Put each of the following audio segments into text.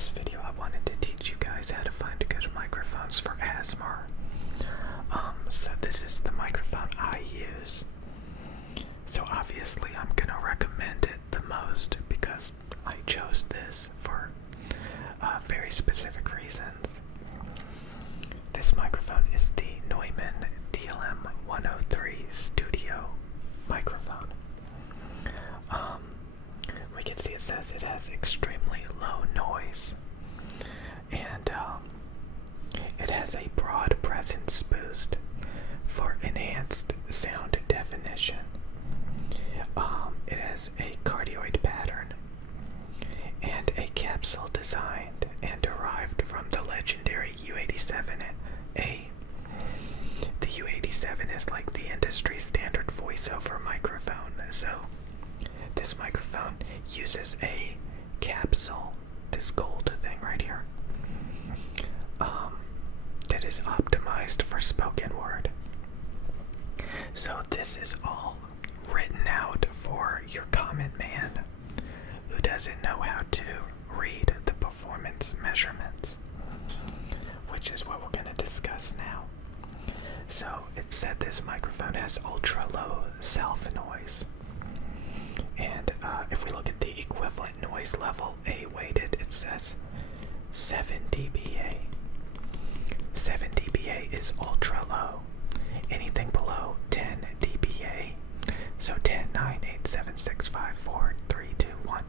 this video I wanted to teach you guys how to find good microphones for ASMR. So this is the microphone I use. So obviously I'm gonna recommend it the most because I chose this for very specific reasons. This microphone is the Neumann DLM-103 Studio microphone. We can see it says it has extremely low noise, and it has a broad presence boost for enhanced sound definition. It has a cardioid pattern and a capsule designed and derived from the legendary U87A. The U87 is like the industry standard voiceover microphone, so this microphone uses a capsule, this gold thing right here, that is optimized for spoken word. So this is all written out for your common man who doesn't know how to read the performance measurements, which is what we're going to discuss now. So it said this microphone has ultra low self noise. And if we look at the equivalent noise level, A weighted, it says 7 dBA. 7 dBA is ultra low. Anything below 10 dBA, so 10, 9, 8, 7, 6, 5, 4, 3, 2, 1,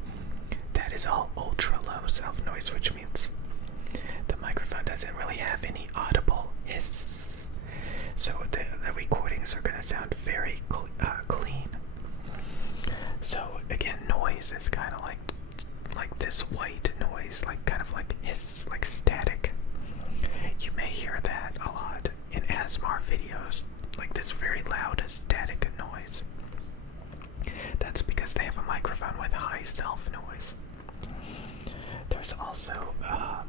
that is all ultra low self noise, which means the microphone doesn't really have any audible hiss. So the recordings are going to sound very clean. So again, noise is kind of like this white noise, like kind of like hiss, like static. You may hear that a lot in ASMR videos, like this very loud static noise. That's because they have a microphone with high self noise. There's also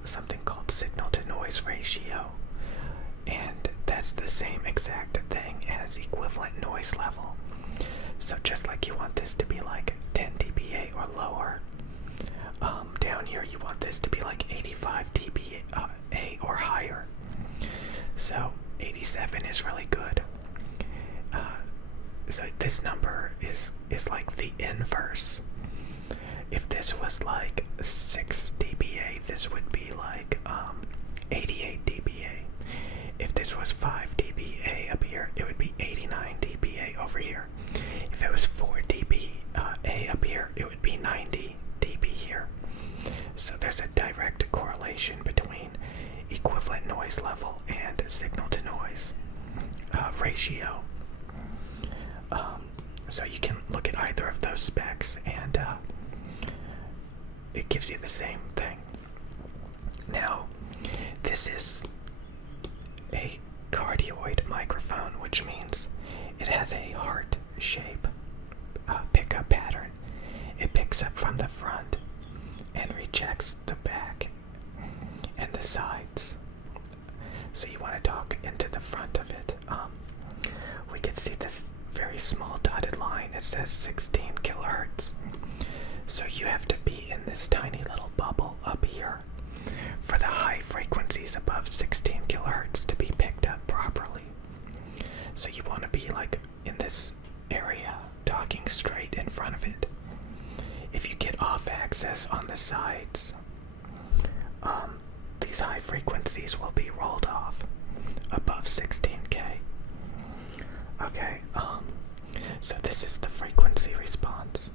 something called signal to noise ratio, and that's the same exact thing as equivalent noise level. So just like you want this to be like 10 dBA or lower, down here you want this to be like 85 dBA or higher. So 87 is really good. So this number is like the inverse. If this was like 6 dBA, this would be like 88 dBA. If this was 5 dBA up here, it would be 89 dBA over here. If it was 4 dBA up here, it would be 90 dB here. So there's a direct correlation between equivalent noise level and signal to noise ratio. So you can look at either of those specs and it gives you the same thing. Now, this is a cardioid microphone, which means it has a heart shape pickup pattern. It picks up from the front and rejects the back and the sides. So you want to talk into the front of it. We can see this very small dotted line. It says 16 kilohertz. So you have to be in this tiny little bubble up here for the high frequencies above 16 kilohertz to be picked up properly. So you want to be like in this area, talking straight in front of it. If you get off axis on the sides, these high frequencies will be rolled off above 16K. Okay, so this is the frequency response.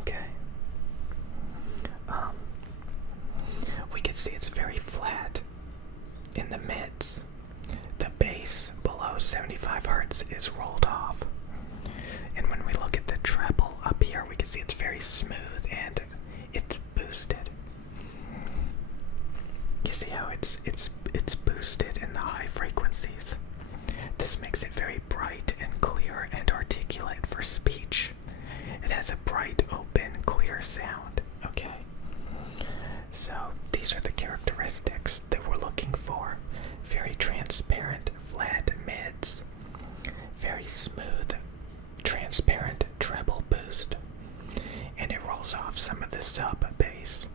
Okay. We can see it's very flat in the mids. The bass below 75 hertz is rolled off. And when we look at the treble up here, we can see it's very smooth and it's boosted. You see how it's boosted in the high frequencies. This makes it very bright and clear and articulate for speech. It has a bright, open, clear sound. Okay. So these are the characteristics that we're looking for. Very transparent, flat mids. Very smooth, transparent treble boost. And it rolls off some of the sub bass.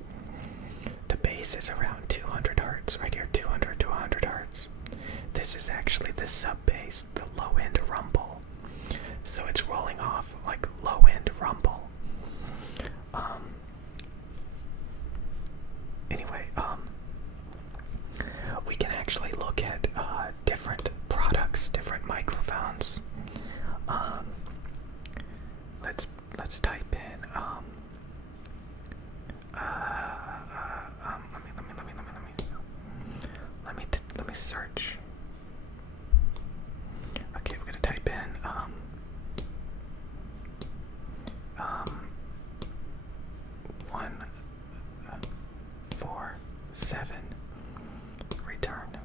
M17. Return.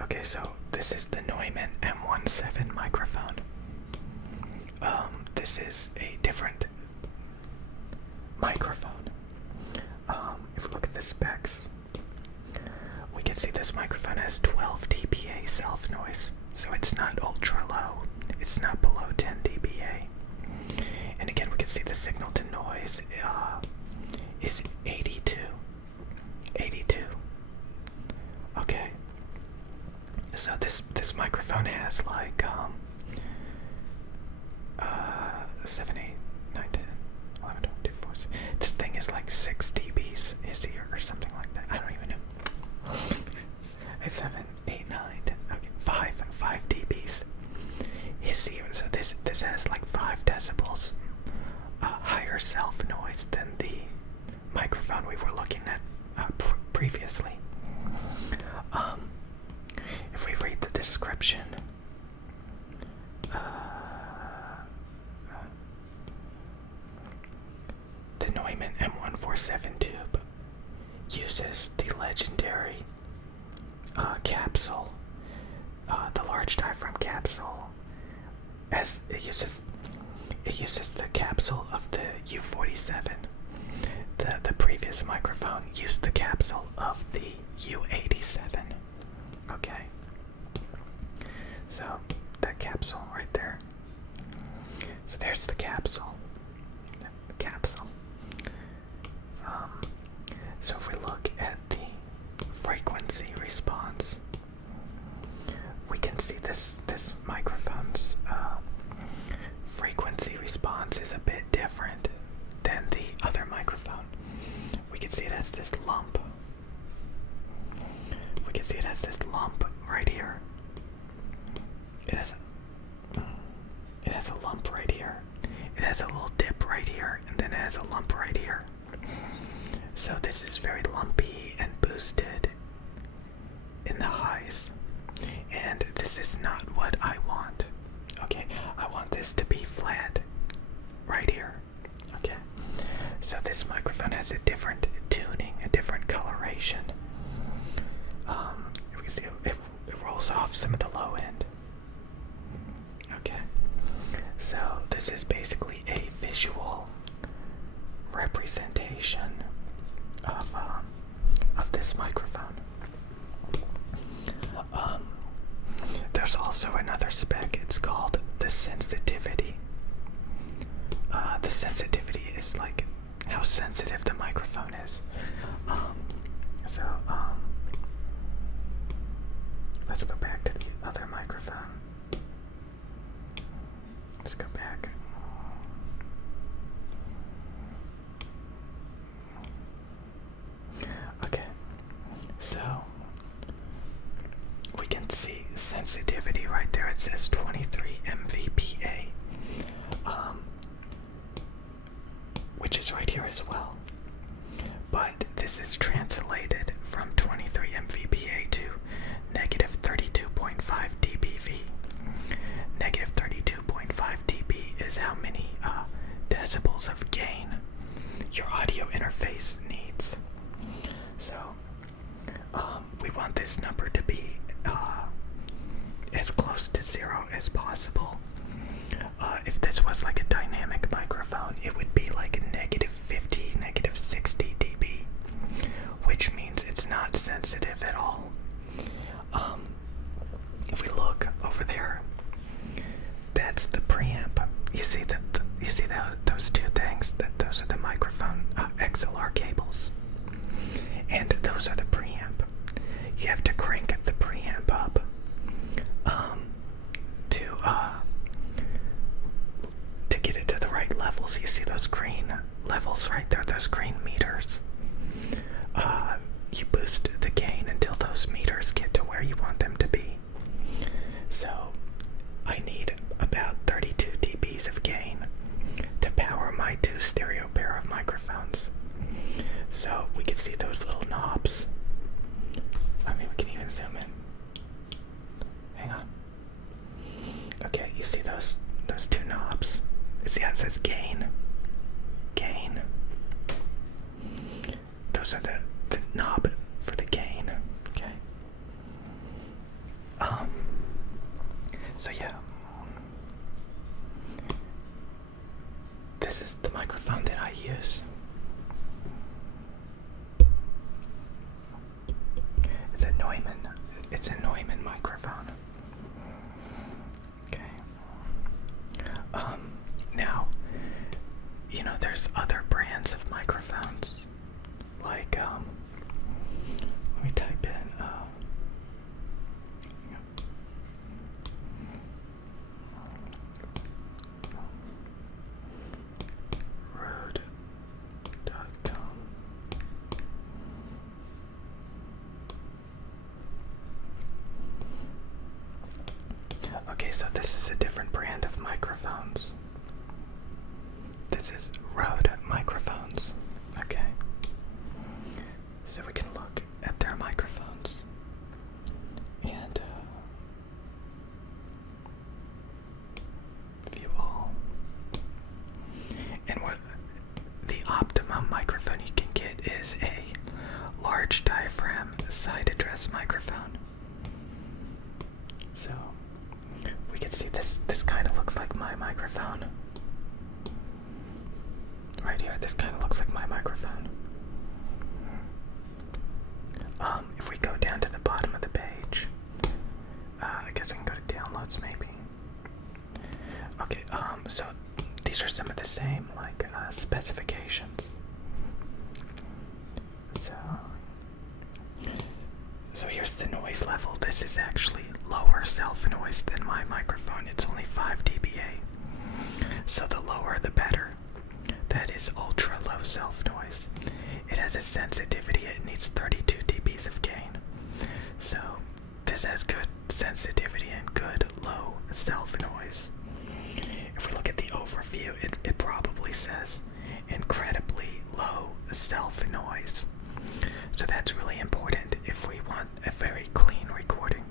Okay, so this is the Neumann M17 microphone. This is a different microphone. If we look at the specs, we can see this microphone has 12 dBA self noise, so it's not ultra low. It's not below 10 dBA. And again, we can see the signal to noise is 82. 82. Okay. So this microphone has like 7, 8, 9, 10, 11, 12, 2, 4, 6. This thing is like 6 dBs his ear or something like that. I don't even know. It's 7, 8, 9, 10. Okay, 5 dBs his ear. So this has like 5 decibels higher self noise than the microphone we were looking at previously. If we read the description, the Neumann M147 tube uses the legendary capsule, the large diaphragm capsule, as it uses the capsule of the U47. The previous microphone used the capsule of the U87. Okay. So that capsule right there. So there's the capsule. The capsule. So if we look at the frequency response, we can see this microphone's frequency response is a bit different than the other microphone. We can see it has this lump. We can see it has this lump right here. It has a lump right here. It has a little dip right here, and then it has a lump right here. So this is very lumpy and boosted in the highs. And this is not what I want. Okay, I want this to be flat right here. Okay, so this microphone has a different tuning, a different coloration. You can see it rolls off some of the low end. Okay, so this is basically a visual representation of this microphone. There's also another spec. It's called the sensitivity. The sensitivity is like how sensitive the microphone is. Let's go back to the other microphone. Let's go back. Okay, so we can see sensitivity right there. It says 23 MVPA, which is right here as well. But this is translated from 23 MVPA to negative 32.5 dBV. Negative 32.5 dB is how many decibels of gain your audio interface needs. So we want this number to be as close to 0 as possible. If this was like a dynamic microphone, it would be like negative 50, negative 60 dB, which means it's not sensitive at all. If we look over there, that's the preamp. You see those two things? Those are the microphone XLR cables, and those are the preamp. You have to crank the preamp up to get it to the right levels. You see those green levels right there? Those green meters. You boost the gain until those meters get to where you want them to be. So I need about 32 dBs of gain to power my 2 stereo pair of microphones. So we can see those little knobs. I mean, we can even zoom in. Hang on. Okay, you see those 2 knobs? You see how it says gain? Gain. Those are the knob for the gain. Okay. So yeah, this is the microphone that I use. It's a Neumann microphone. Okay. Now, you know, there's other brands of microphones. Like, let me type in, Rode.com. Okay, so this is a different brand of microphones. This is Rode microphones. Okay. So we can look at their microphones. And view all. And what the optimum microphone you can get is a large diaphragm side address microphone. So we can see this kind of looks like my microphone. Right here, this kind of looks like my microphone. If we go down to the bottom of the page, I guess we can go to downloads maybe. Okay, so these are some of the same, like, specifications. So here's the noise level. This is actually lower self noise than my microphone. It's only 5 dBA. So the lower the better. That is ultra low self noise. It has a sensitivity, it needs 32 dBs of gain. So this has good sensitivity and good low self noise. If we look at the overview, it probably says incredibly low self noise. So that's really important if we want a very clean recording.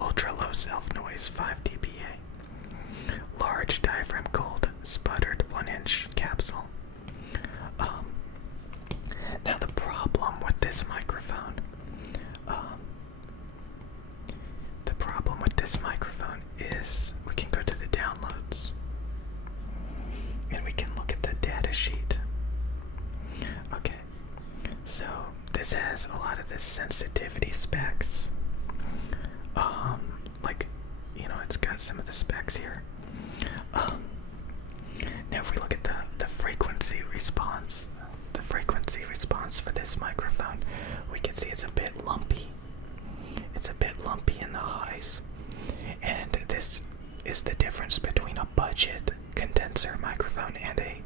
Ultra low self noise, 5 dBA. Large diaphragm cold, sputtered 1-inch capsule. Now the problem with this microphone, is we can go to the downloads and we can look at the data sheet. Okay, so this has a lot of the sensitivity specs. Like, you know, it's got some of the specs here. Now if we look at the frequency response, for this microphone, we can see it's a bit lumpy. It's a bit lumpy in the highs. And this is the difference between a budget condenser microphone and a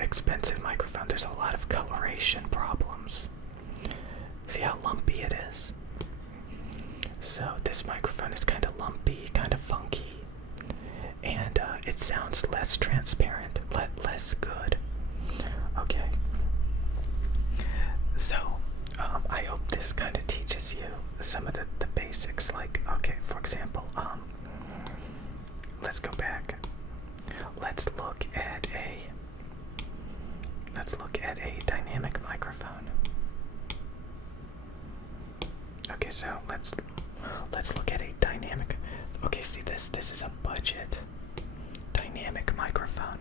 expensive microphone. There's a lot of coloration problems. See how lumpy it is? So this microphone is kind of lumpy, kind of funky, and it sounds less transparent, less good. Okay. So I hope this kind of teaches you some of the basics. Like, okay, for example, let's go back. Let's look at a dynamic microphone. Okay, so let's look at a dynamic. Okay, see this is a budget dynamic microphone.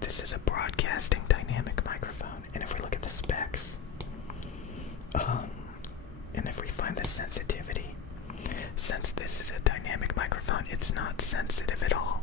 This is a broadcasting dynamic microphone, and if we look at the specs, and if we find the sensitivity, since this is a dynamic microphone, it's not sensitive at all.